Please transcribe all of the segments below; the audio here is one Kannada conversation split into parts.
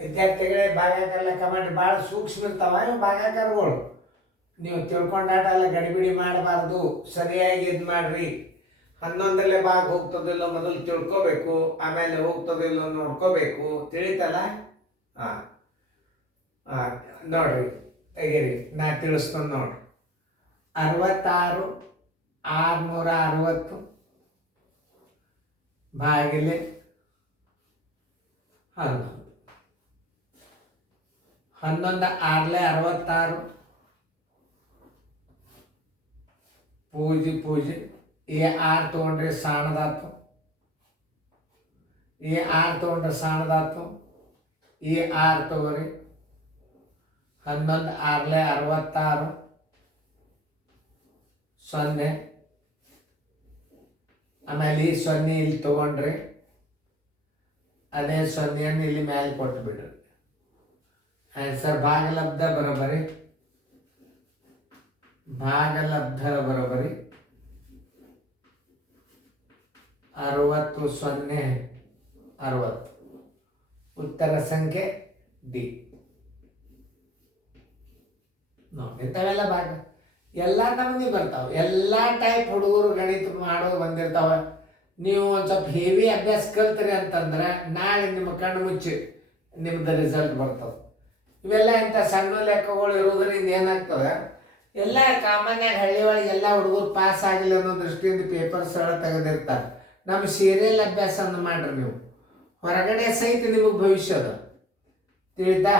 ವಿದ್ಯಾರ್ಥಿಗಳೇ ಭಾಗಾಕಾರ ಲೆಕ್ಕ ಮಾಡ್ರಿ. ಭಾಳ ಸೂಕ್ಷ್ಮ ಇರ್ತಾವ ಇವು ಭಾಗಾಕಾರಗಳು. ನೀವು ತಿಳ್ಕೊಂಡಾಟ ಎಲ್ಲ ಗಡಿಬಿಡಿ ಮಾಡಬಾರ್ದು, ಸರಿಯಾಗಿ ಇದು ಮಾಡ್ರಿ. 11ರಲ್ಲೇ ಭಾಗ ಹೋಗ್ತದಿಲ್ಲ ಮೊದಲು ತಿಳ್ಕೊಬೇಕು, ಆಮೇಲೆ ಹೋಗ್ತದಿಲ್ಲ ನೋಡ್ಕೋಬೇಕು. ತಿಳಿತಲ್ಲ? ಹಾಂ ಹಾಂ, ನೋಡ್ರಿ ತೆಗೀರಿ, ನಾ ತಿಳಿಸ್ಕೊಂಡು ನೋಡ್ರಿ. 66 660 ಭಾಗಿಲೆ 11. 11 6ಲೆ 66 ಪೂಜೆ ಈ 6 ತೊಗೊಂಡ್ರೆ ಸಾಣದಾತು, ಈ 6 ತೊಗೊಂಡ್ರೆ ಸಾಣದಾತು, ಈ 6 ತಗೋರಿ. 11 6ಲೆ 66 0. ಆಮೇಲೆ ಈ 0 ಇಲ್ಲಿ ತಗೊಂಡ್ರಿ, ಅದೇ 0 ಇಲ್ಲಿ ಮೇಲೆ ಕೊಟ್ಟು ಬಿಡ್ರಿ. ಆನ್ಸರ್ ಭಾಗಲಬ್ಧ ಬರೋಬರಿ, ಭಾಗಲಬ್ಧ ಬರೋಬರಿ 60 0 60. ಉತ್ತರ ಸಂಖ್ಯೆ ಡಿ. ಇಂಥವೆಲ್ಲ ಭಾಗ ಎಲ್ಲ ನಮೂನಿ ಬರ್ತಾವೆ. ಎಲ್ಲ ಟೈಪ್ ಹುಡುಗರು ಗಣಿತ ಮಾಡೋದು ಬಂದಿರ್ತಾವೆ. ನೀವು ಒಂದು ಸ್ವಲ್ಪ ಹೆವಿ ಅಭ್ಯಾಸ ಕಲ್ತ್ರಿ ಅಂತಂದ್ರೆ ನಾಳೆ ನಿಮ್ಮ ಕಣ್ಣು ಮುಚ್ಚಿ ನಿಮ್ದು ರಿಸಲ್ಟ್ ಬರ್ತದೆ. ಇವೆಲ್ಲ ಇಂಥ ಸಣ್ಣ ಲೆಕ್ಕಗಳು ಇರೋದ್ರಿಂದ ಏನಾಗ್ತದೆ, ಎಲ್ಲ ಕಾಮನ್ಯಾಗ ಹಳ್ಳಿ ಒಳಗೆ ಎಲ್ಲ ಹುಡುಗರು ಪಾಸ್ ಆಗಿಲ್ಲ ಅನ್ನೋ ದೃಷ್ಟಿಯಿಂದ ಪೇಪರ್ ಸರಳ ತೆಗೆದಿರ್ತಾರೆ. ನಮ್ಮ ಸೀರಿಯಲ್ ಅಭ್ಯಾಸವನ್ನು ಮಾಡ್ರಿ ನೀವು. ಹೊರಗಡೆ ಸಹಿತ ನಿಮಗೆ ಭವಿಷ್ಯ ಅದ, ತಿಳಿತಾ?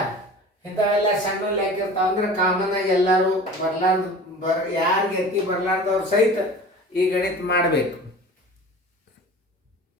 ಇಂಥವೆಲ್ಲ ಸಣ್ಣ ಲೆಕ್ಕ ಇರ್ತಾವ ಅಂದ್ರೆ ಕಾಮನ್ ಆಗಿ ಎಲ್ಲರೂ ಯಾರಿಗೆ ಎತ್ತಿ ಬರ್ಲಾರ್ದವ್ರು ಸಹಿತ ಈ ಗಣಿತ ಮಾಡಬೇಕು.